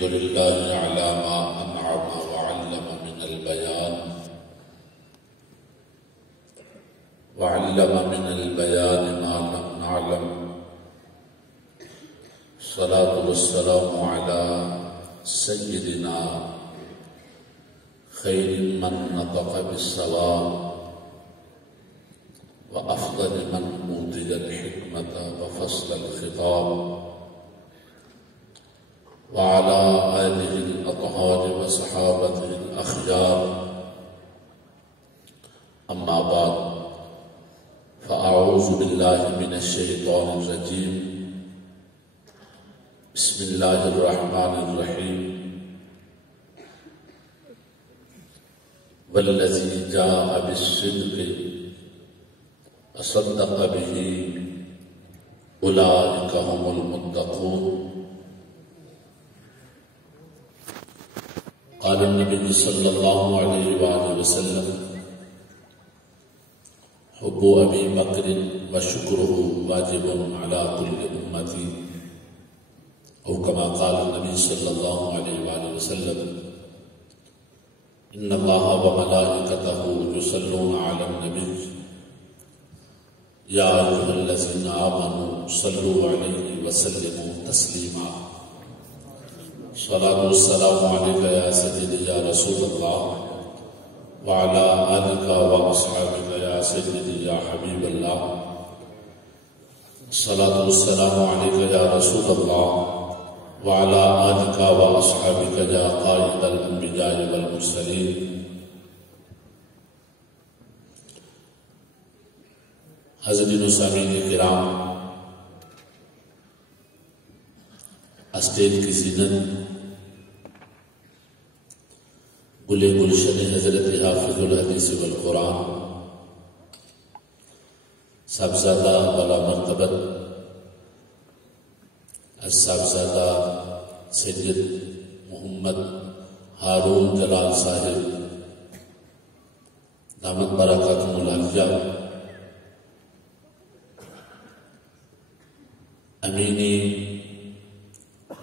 الحمد لله على ما أنعم وعلم من البيان ما لم نعلم. الصلاة والسلام على سيدنا خير من نطق بالصواب وأفضل من أوتي الحكمة وفصل الخطاب وعلى آله الأطهار وصحابته الأخيار. أما بعد، فأعوذ بالله من الشيطان الرجيم. بسم الله الرحمن الرحيم. والذي جاء بالصدق وصدق به أولئك هم المتقون. قال النبي صلى الله عليه وآله وسلم: حب أبي بكر وشكره واجب على كل أمتي، أو كما قال النبي صلى الله عليه وآله وسلم: إن الله وملائكته يصلون على النبي يا أيها الذين آمنوا صلوا عليه وسلموا تسليما. صلاة والسلام عليك يا سيدي يا رسول الله، وعلى آلك وأصحابك يا سيدي يا حبيب الله. صلاة والسلام عليك يا رسول الله، وعلى آلك وأصحابك يا قائد الأنبياء والمرسلين. حضرین و سامعین کرام، اسٹیج کی زینت گل گلشن حضرت حافظ الحدیث والقرآن صاحبزادہ والا مرتبت صاحبزادہ سید محمد ہارون جلال صاحب دامت برکاتہم العالیہ امینی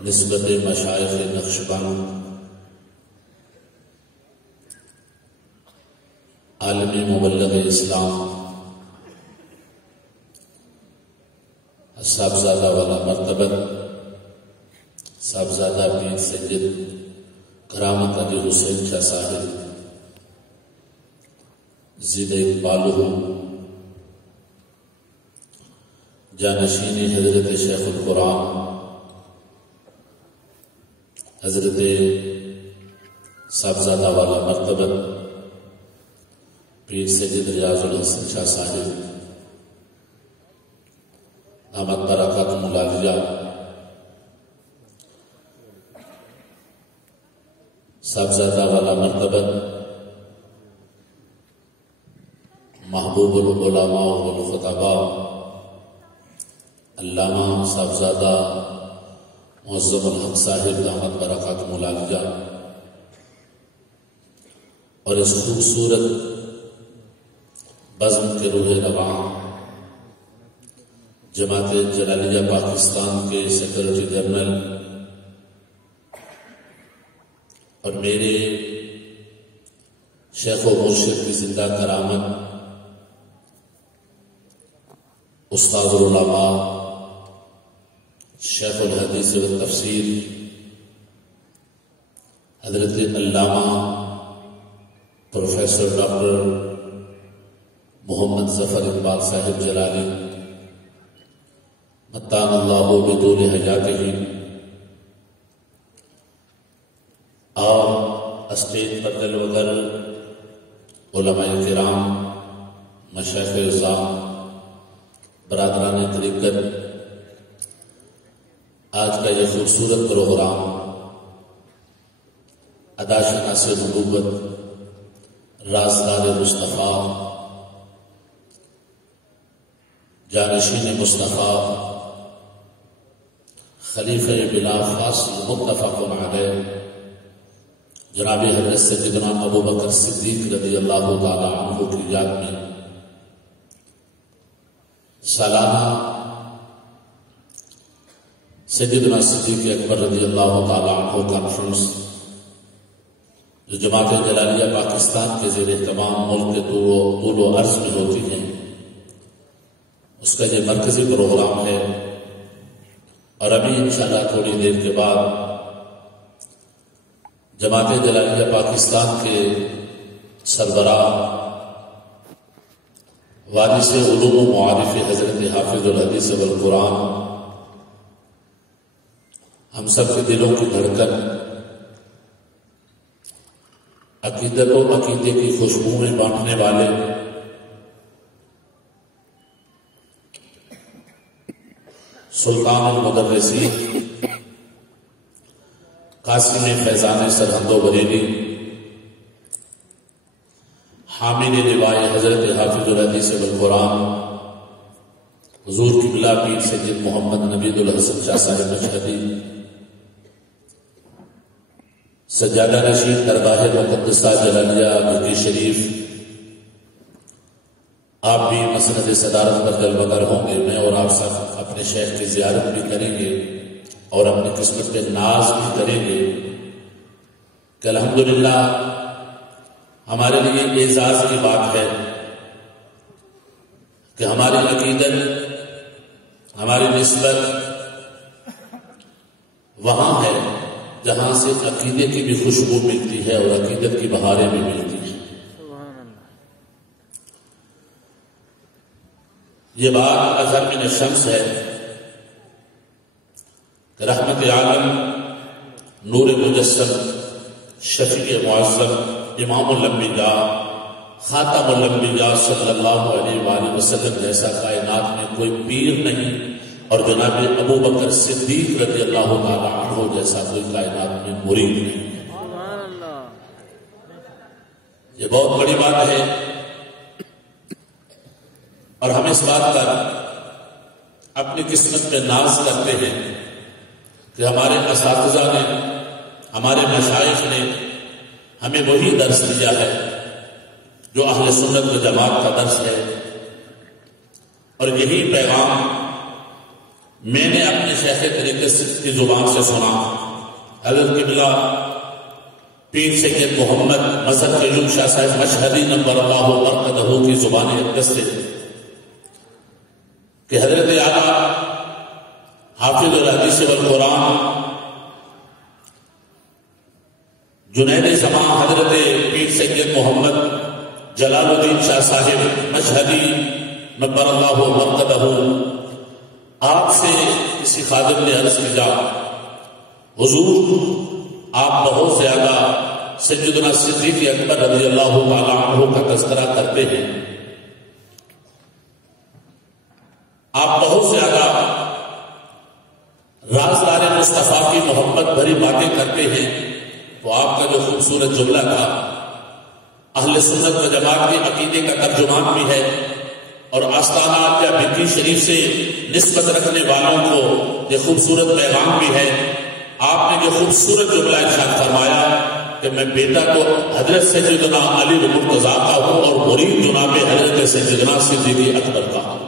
نسبت مشائخ نقشبند عالمی مبلغ اسلام صاحبزادہ والا مرتبت صاحبزادہ پیر سید کرامت علی حسین شاہ صاحب زید اقبالہ جانشین حضرت شیخ القرآن حضرت صاحبزادہ والا مرتبت پیر سید ریاض الحسن شاہ صاحب دامت برکاتہم العالیہ صاحبزادہ والا مرتبت محبوب العلماء والخطباء علامہ صاحبزادہ معظم الحق صاحب دامت برکاتہم العالیہ اور اس خوبصورت بزم کے روح رواں جماعت جلالیہ پاکستان کے سیکرٹری جنرل اور میرے شیخ و مرشد کی زندہ کرامت استاد العلماء شیخ الحدیث والتفسیر حضرت علامہ پروفیسر ڈاکٹر محمد ظفر اقبال صاحب جلالی متان اللہ بطول حیاتہ، اور اسٹیج پر دل وگر علماء کرام، مشائخ اعظام، برادران طریقت، آج کا یہ خوبصورت پروگرام ادا شناس نبوت، رازدار مصطفیٰ، جانشین مصطفیٰ، خلیفہ بلا فاصل متفق علیہ جناب حضرت سیدنا ابو بکر صدیق رضی اللہ تعالی عنہ کی یاد میں سالانہ سیدنا صدیق اکبر رضی اللہ تعالیٰ عنہ کانفرنس جو جماعت جلالیہ پاکستان کے زیر اہتمام ملک کے طول و عرض میں ہوتی ہیں، اس کا یہ مرکزی پروگرام ہے، اور ابھی انشاءاللہ تھوڑی دیر کے بعد جماعت جلالیہ پاکستان کے سربراہ وارث علوم و معارف حضرت حافظ الحدیث والقرآن ہم سب کے دلوں کی دھڑکن، عقیدت و عقیدے کی خوشبو میں بانٹنے والے سلطان المدرسین قاسم فیضان سرہند و بریلی، حامل لواء حضرت حافظ الحدیث والقرآن حضور قبلہ پیر سید محمد نبید الحسن شاہ صاحب مشہدی، سجادہ نشین درگاہ مقدسہ جلالیہ بھٹی شریف، آپ بھی مسند صدارت پر جلوگر ہوں گے، میں اور آپ سب اپنے شیخ کی زیارت بھی کریں گے اور اپنی قسمت پہ ناز بھی کریں گے کہ الحمدللہ ہمارے لیے اعزاز کی بات ہے کہ ہماری عقیدت، ہماری نسبت وہاں ہے جہاں سے عقیدے کی بھی خوشبو ملتی ہے اور عقیدت کی بہاریں بھی ملتی ہیں۔ یہ بات اظہر من الشمس ہے کہ رحمت عالم، نور مجسم، شفیع معظم، امام الانبیاء، خاتم الانبیاء صلی اللہ علیہ وآلہ وسلم جیسا کائنات میں کوئی پیر نہیں، اور جناب ابو بکر صدیق رضی اللہ تعالیٰ عنہ جیسا کوئی کائنات میں مرید نہیں ہے۔ یہ بہت بڑی بات ہے، اور ہم اس بات پر اپنی قسمت پہ ناز کرتے ہیں کہ ہمارے اساتذہ نے، ہمارے مشائخ نے ہمیں وہی درس دیا ہے جو اہل سنت و جماعت کا درس ہے، اور یہی پیغام میں نے اپنے شیخ طریقت کی زبان سے سنا، حضرت قبلہ پیر سید محمد مظہر قیوم شاہ صاحب مشہدی نبر اللہ مرقدہ کی زبان اقدس سے، کہ حضرت اعلیٰ حافظ الحدیث والقرآن جنید زمان حضرت پیر سید محمد جلال الدین شاہ صاحب مشہدی نبر اللہ مرقدہ، آپ سے کسی خادم نے عرض کیا، حضور آپ بہت زیادہ سیدنا صدیق اکبر رضی اللہ تعالیٰ عنہ کا تذکرہ کرتے ہیں، آپ بہت زیادہ رازدار مصطفیٰ کی محبت بھری باتیں کرتے ہیں، تو آپ کا جو خوبصورت جملہ تھا اہل سنت و جماعت کے عقیدے کا ترجمان بھی ہے، اور آستانہ یا بھٹی شریف سے نسبت رکھنے والوں کو یہ خوبصورت پیغام بھی ہے۔ آپ نے جو خوبصورت جملہ ارشاد فرمایا کہ میں بیٹا تو حضرت سیدنا علی المرتضیٰ کا ہوں اور مرید جناب حضرت سیدنا صدیق اکبر کا ہوں۔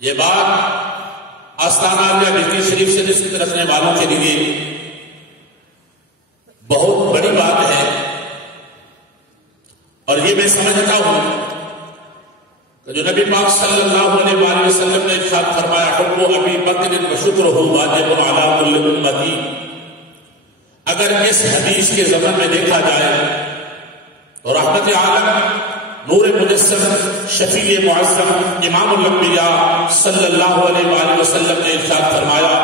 یہ بات آستانہ یا بھٹی شریف سے نسبت رکھنے والوں کے لیے بہت بڑی بات ہے، اور یہ میں سمجھتا ہوں جو نبی پاک صلی اللہ علیہ وآلہ وسلم نے ارشاد فرمایا، حب ابی بکر وشکرہ واجب علی کل امتی، اگر اس حدیث کے زمن میں دیکھا جائے تو رحمت عالم، نور مجسم، شفیع معظم، امام الانبیاء صلی اللہ علیہ وآلہ وسلم نے ارشاد فرمایا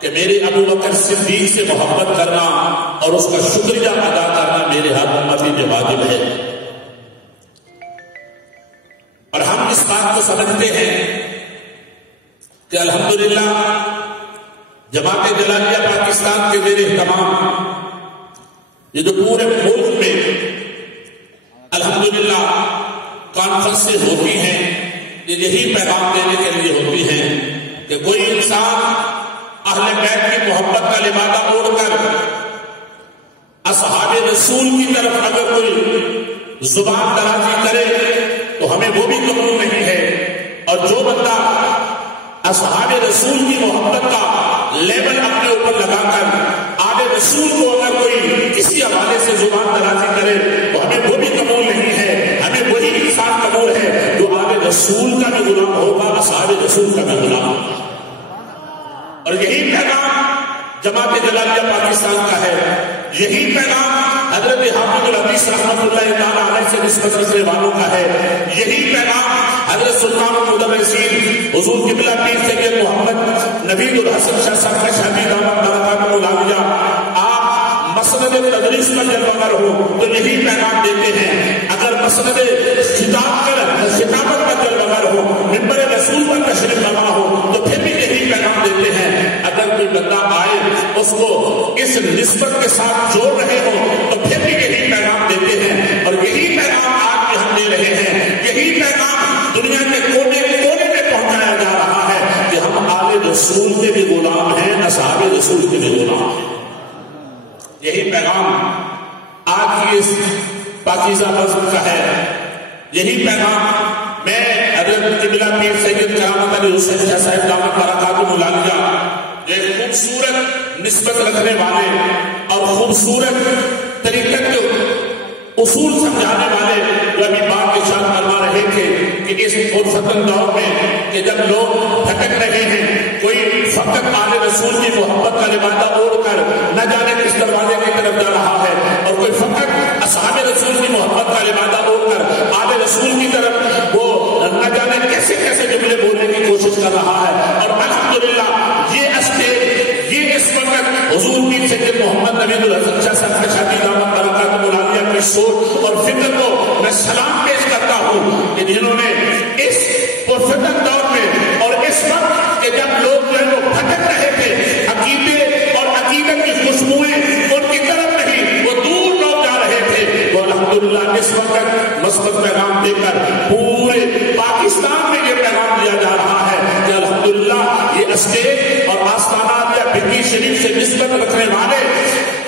کہ میرے ابو بکر صدیق سے محبت کرنا اور اس کا شکریہ ادا کرنا میرے ہر امتی میں واجب ہے۔ اور ہم اس بات کو سمجھتے ہیں کہ الحمدللہ جماعت جلالیہ پاکستان کے زیر اہتمام یہ جو پورے ملک میں الحمدللہ کانفرنسیں ہوتی ہیں، یہ یہی پیغام دینے کے لیے ہوتی ہیں کہ کوئی انسان اہل بیت کی محبت کا لبادہ اوڑھ کر اصحاب رسول کی طرف اگر کوئی زبان درازی کرے تو ہمیں وہ بھی قبول نہیں ہے، اور جو بندہ اصحاب رسول کی محبت کا لیبل اپنے اوپر لگا کر آل رسول کو اگر کوئی کسی حوالے سے زبان درازی کرے تو ہمیں وہ بھی قبول نہیں ہے. ہمیں وہی انسان قبول ہے جو آل رسول کا بھی غلام ہوگا، اصحاب رسول کا بھی غلام ہوگا. اور یہی پیغام جماعت جلالیہ پاکستان کا ہے. یہی پیغام حضرت حافظ الحدیث رحمۃ اللہ تعالیٰ علیہ سے نسبت رکھنے والوں کا ہے. یہی پیغام حضرت سلطان المدرسین حضور قبلہ پیر سید محمد نوید الحسن شاہ صاحب اشعری دامت برکاتہ العالیہ آپ مسند تدریس پر جب مگر ہو تو یہی پیغام دیتے ہیں. اگر مسند خطابت پر جب مگر ہو، منبر رسول پر تشریف لما ہو تو پھر بھی یہی پیغام دیتے ہیں. اگر کوئی بندہ آئے اس کو اس نسبت کے ساتھ جوڑ رہے ہو تو پھر بھی یہی پیغام دیتے ہیں. اور یہی پیغام آج بھی ہم دے رہے ہیں. یہی پیغام دنیا کے کونے کونے میں پہنچایا جا رہا ہے کہ ہم آل رسول کے بھی غلام ہیں، اصحاب رسول کے بھی غلام ہیں. یہی پیغام آج کی اس پاکیزہ مذہب کا ہے. یہی پیغام میں حضرت قبلہ پیر سید کرامت علی حسین شاہ صاحب دامت برکاتہ العالیہ جو ایک خوبصورت نسبت رکھنے والے اور خوبصورت طریقت کے اصول سمجھانے والے جو ابھی بات ارشاد فرما رہے تھے کہ اس پرفتن دور میں کہ جب لوگ بھٹک رہے ہیں، کوئی فقط آل رسول کی محبت کا لبادہ اوڑھ کر نہ جانے کس دروازے کی طرف جا رہا ہے، اور کوئی فقط اصحاب رسول کی محبت کا لبادہ اوڑھ کر آل رسول کی طرف وہ نہ جانے کیسے کیسے جملے بولنے کی کوشش کر رہا ہے. اور الحمدللہ یہ اسٹیج، یہ اس وقت حضور پیر سید محمد نوید الحسن شاہ صاحب اشعری دامت برکاتہ العالیہ کی سوچ اور فکر کو میں سلام پیش کرتا ہوں کہ جنہوں نے اس پرفتن دور میں اور اس وقت کہ جب لوگ جو ہے وہ بھٹک رہے تھے، عقیدے اور عقیدت کی خوشبوئیں ان کی طرف نہیں، وہ دور لوگ جا رہے تھے، وہ الحمدللہ اس وقت مثبت پیغام دے کر پورے پاکستان میں یہ پیغام دیا جا رہا ہے کہ الحمدللہ یہ اسٹیج اور آستانات یا بھکی شریف سے نسبت رکھنے والے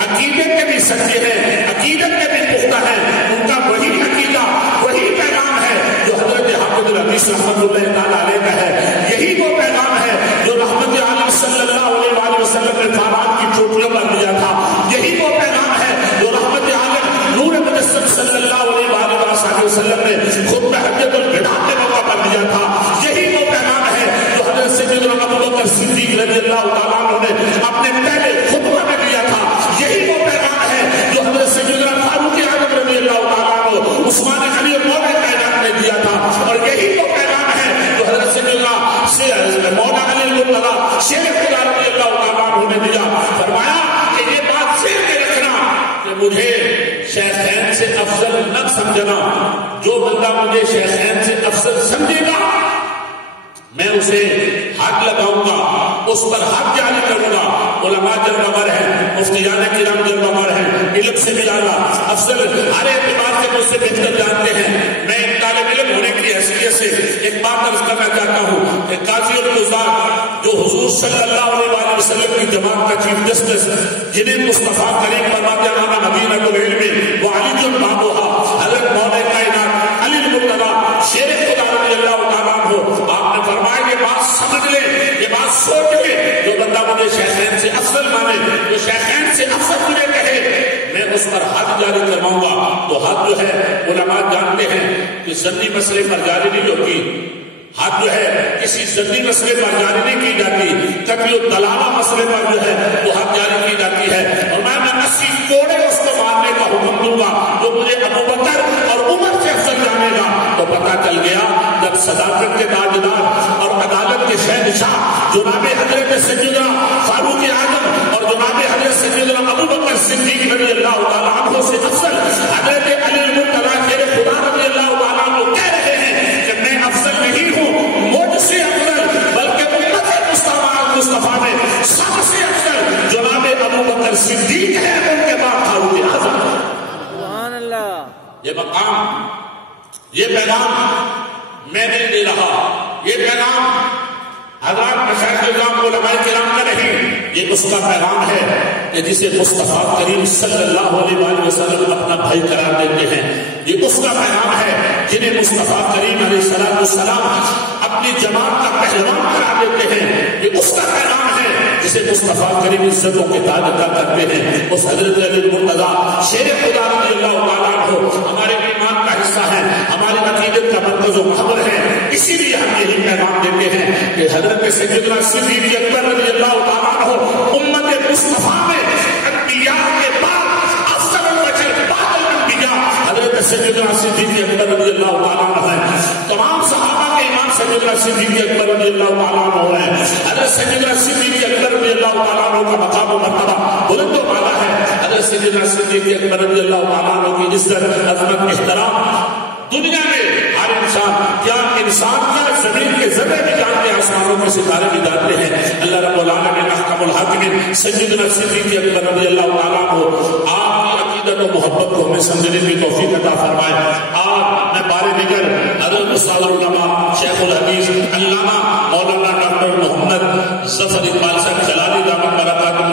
عقیدت کے بھی سچے ہیں، عقیدت کے بھی پختہ ہیں. ان کا وہی عقیدہ، وہی پیغام ہے جو حضرت حافظ الحدیث رحمۃ اللہ تعالیٰ علیہ کا ہے. یہی وہ پیغام ہے جو رحمت عالم صلی اللہ علیہ وآلہ وسلم نے فارات کی چوٹیوں پر دیا تھا. یہی وہ پیغام ہے جو رحمت عالم نور مجسم صلی اللہ علیہ وآلہ وسلم نے خطبہ حجۃ الوداع کے موقع پر دیا تھا. یہی وہ پیغام ہے جو حضرت سیدنا ابوبکر صدیق رضی اللہ تعالیٰ عنہ نے اپنے پہلے خطبہ میں دیا تھا. یہی وہ پیغام ہے جو حضرت سیدنا فاروق اعظم رضی اللہ تعالیٰ عنہ عثمان غنی مولا کائنات نے دیا تھا. اور یہی وہ پیغام ہے جو حضرت سیدنا مولا علی المرتضیٰ شیخ خدا رضی اللہ تعالیٰ عنہ نے دیا. فرمایا کہ یہ بات ذہن میں رکھنا کہ مجھے شیخین سے افضل نہ سمجھنا. جو بندہ مجھے شیخین سے افضل سمجھے گا میں اسے حد لگاؤں گا، اس پر حد جاری کروں گا. علماء جلوہ ہیں، مفتیان کرام جلوہ ہیں، علم سے بھی اعلیٰ افضل ہر اعتبار سے مجھ سے بہتر جانتے ہیں. میں ایک طالب علم ہونے کی حیثیت سے ایک بات عرض کرنا چاہتا ہوں کہ قاضی القضات جو حضور صلی اللہ علیہ وآلہ وسلم کی جماعت کا چیف جسٹس، جنہیں مصطفیٰ کریم فرماتے ہیں انا مدینۃ العلم وعلی بابھا، حضرت مولا کائنات علی المرتضیٰ شیر خدا رضی اللہ تعالیٰ عنہ، آپ نے فرمایا یہ بات سمجھ لے، یہ بات سوچ لے، جو بندہ مجھے شیخین سے افضل مانے، جو شیخین سے افضل مجھے کہے، میں اس پر حد جاری کرواؤں گا. تو حد جو ہے علماء جانتے ہیں کہ ضمنی مسئلے پر جاری نہیں ہوتی. حد جو ہے کسی ضمنی مسئلے پر جاری نہیں کی جاتی، قتل و دلالہ مسئلے پر جو ہے وہ حد جاری کی جاتی ہے. اور میں 80 کوڑے اس کو مارنے کا حکم دوں گا جو مجھے ابوبکر اور عمر سے افضل جانے گا. تو پتہ چل گیا جب صداقت کے تاجدار اور عدالت کے شہنشاہ جناب حضرت سیدنا فاروق اعظم اور جناب حضرت سیدنا ابوبکر صدیق رضی اللہ تعالیٰ عنہ سے افضل حضرت علی المرتضیٰ شیر خدا رضی اللہ تعالیٰ عنہ کہہ رہے ہیں کہ میں افضل نہیں ہوں، مجھ سے افضل بلکہ امت مصطفیٰ میں سب سے افضل جناب ابوبکر صدیق ہے، ان کے بعد فاروق اعظم. سبحان اللہ. یہ مقام، یہ پیغام میں نہیں دے رہا، یہ پیغام حضرات مشائخ کرام علماء کرام کا نہیں، یہ اس کا پیغام ہے کہ جسے مصطفیٰ کریم صلی اللہ علیہ وآلہ وسلم اپنا بھائی قرار دیتے ہیں. یہ اس کا پیغام ہے جنہیں مصطفیٰ کریم علیہ السلام اپنی جماعت کا پہلوان قرار دیتے ہیں، یہ اس کا پیغام ہے جسے مصطفیٰ کریم عزتوں کے تاج عطا کرتے ہیں، اس حضرت علی المرتضیٰ شیر خدا رضی اللہ تعالیٰ عنہ ہمارے ایمان کا حصہ ہے، ہماری عقیدت کا مرکز و محور ہے، اسی لیے ہم یہی پیغام دیتے ہیں کہ حضرت سیدنا صدیق اکبر رضی اللہ تعالیٰ عنہ امت مصطفیٰ میں انبیاء کے بعد افضل البشر بعد الانبیاء حضرت سیدنا صدیق اکبر رضی اللہ تعالیٰ عنہ ہے، تمام صحابہ کے امام سیدنا صدیق اکبر رضی اللہ تعالیٰ عنہ ہے، حضرت سیدنا صدیق اکبر رضی اللہ تعالیٰ عنہ کا مقام و مرتبہ بلند و بالا ہے، حضرت سیدنا صدیق اکبر رضی اللہ تعالیٰ عنہ کی عزت عظمت احترام دنیا میں ہر انسان، کیا انسان کیا زمین کے ذرے بھی جانتے ہیں، آسمانوں کے ستارے بھی جانتے ہیں، اللہ رب العالمین احکم الحاکمین سیدنا صدیق اکبر رضی اللہ تعالیٰ عنہ آپ کی عقیدت و محبت کو ہمیں سمجھنے کی توفیق عطا فرمائے۔ آپ میں بارے دیگر حضرت استاد العلماء شیخ الحدیث علامہ مولانا ڈاکٹر محمد ظفر اقبال صاحب جلالی دامت برکاتہ